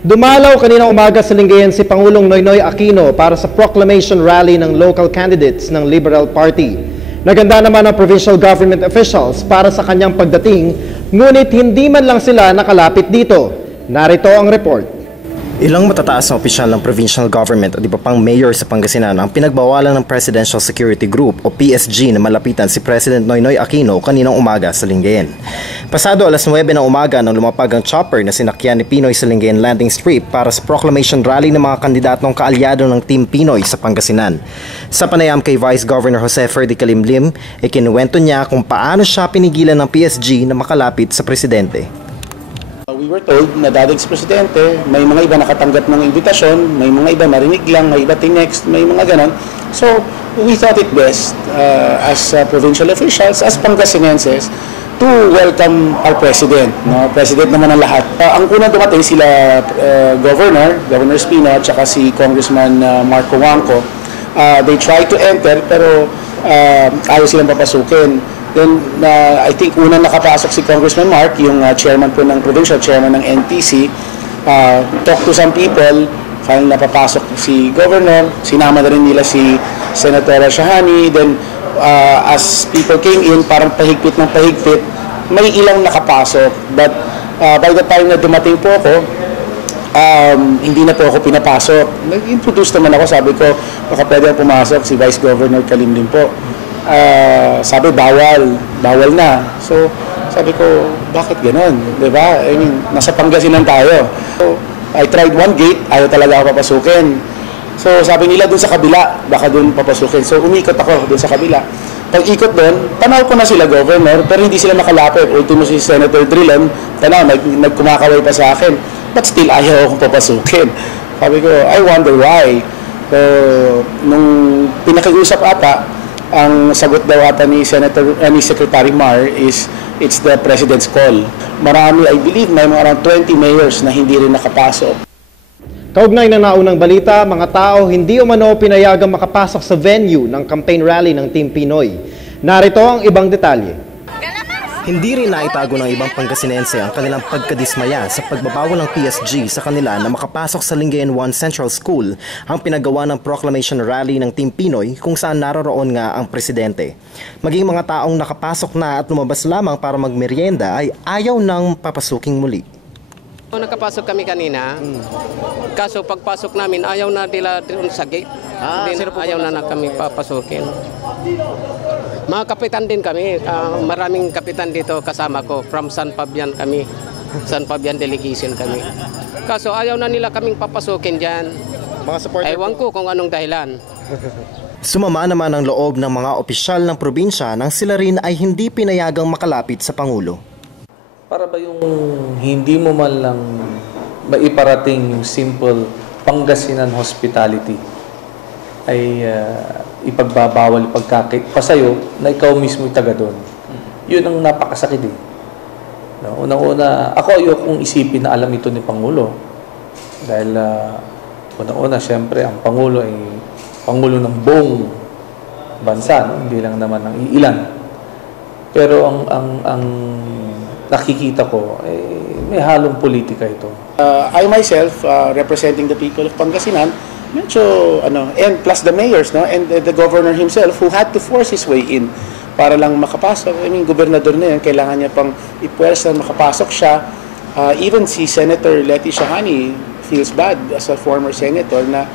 Dumalaw kaninang umaga sa Lingayen si Pangulong Noynoy Aquino para sa proclamation rally ng local candidates ng Liberal Party. Naganda naman ang provincial government officials para sa kanyang pagdating, ngunit hindi man lang sila nakalapit dito. Narito ang report. Ilang matataas na opisyal ng provincial government at iba pang mayor sa Pangasinan ang pinagbawalan ng Presidential Security Group o PSG na malapitan si President Noynoy Aquino kaninang umaga sa Lingayen. Pasado alas 9 ng umaga nang lumapag ang chopper na sinakyan ni Pinoy sa Lingayen Landing Strip para sa proclamation rally ng mga kandidatong kaalyado ng Team Pinoy sa Pangasinan. Sa panayam kay Vice Governor Jose Ferdy Calimlim, ikinuwento niya kung paano siya pinigilan ng PSG na makalapit sa presidente. We were told na dadating si Presidente, may mga iba nakatanggap ng imbitasyon, may mga iba marinig lang, may iba tinext, may mga ganon. So, we thought it best as provincial officials, as Pangasinenses, to welcome our President. No? President naman ang lahat. Ang unang dumating sila Governor Espino at saka si Congressman Marco Wangco. They tried to enter pero ayaw silang papasukin. Then, I think unang nakapasok si Congressman Mark, yung chairman po ng provincial, chairman ng NTC, talk to some people, finally napapasok si Governor, sinama na rin nila si Senator Shahani, then as people came in, parang pahigpit ng pahigpit, may ilang nakapasok, but by the time na dumating po ako, hindi na po ako pinapasok. Nag-introduce naman ako, sabi ko, baka pwede pumasok si Vice Governor Calimlim po. Sabi bawal na. So sabi ko, bakit gano'n? Diba? I mean, nasa Pangasinan tayo. So I tried one gate, ayaw talaga ako papasukin. So sabi nila dun sa kabila, baka dun papasukin. So umikot ako dun sa kabila. Pag ikot dun, tanaw ko na sila Governor, pero hindi sila nakalapit. Ultimo si Senator Drilon, tanaw, nagkumakaway pa sa akin. But still, ayaw akong papasukin. Sabi ko, I wonder why. So nung pinakiusap ata, ang sagot daw ata ni Secretary Mar is it's the President's call. Marami, I believe, may mga around 20 mayors na hindi rin nakapasok. Kaugnay ng naunang balita, mga tao hindi umano pinayagang makapasok sa venue ng campaign rally ng Team Pinoy. Narito ang ibang detalye. Hindi rin naitago ng ibang Pangasinense ang kanilang pagkadismaya sa pagbabawal ng PSG sa kanila na makapasok sa Lingayen 1 Central School ang pinagawa ng proclamation rally ng Team Pinoy kung saan naroroon nga ang presidente. Maging mga taong nakapasok na at lumabas lamang para magmerienda ay ayaw nang papasuking muli. Nakapasok kami kanina, kaso pagpasok namin ayaw na nila doon sa gate. Ayaw na kami papasukin. Mga kapitan din kami, maraming kapitan dito kasama ko, from San Fabian kami, San Fabian delegation kami. Kaso ayaw na nila kaming papasukin dyan. Ewan ko kung anong dahilan. Sumama naman ang loob ng mga opisyal ng probinsya nang sila rin ay hindi pinayagang makalapit sa Pangulo. Para ba yung hindi mo man lang maiparating yung simple Pangasinan hospitality ay ipagbabawal pagkakit pa sa'yo na ikaw mismo yung taga doon. Yun ang napakasakit eh. No? Unang-una, ako ayokong isipin na alam ito ni Pangulo. Dahil unang-una, siyempre, ang Pangulo ay Pangulo ng buong bansa, no? Hindi lang naman ng iilan. Pero ang nakikita ko, may halong politika ito. I myself, representing the people of Pangasinan, medyo and plus the mayors, no, and the governor himself who had to force his way in para lang makapasok. I mean, gobernador na yan, kailangan niya pang ipuwersa makapasok siya. Even si Senator Letty Shahani feels bad as a former senator na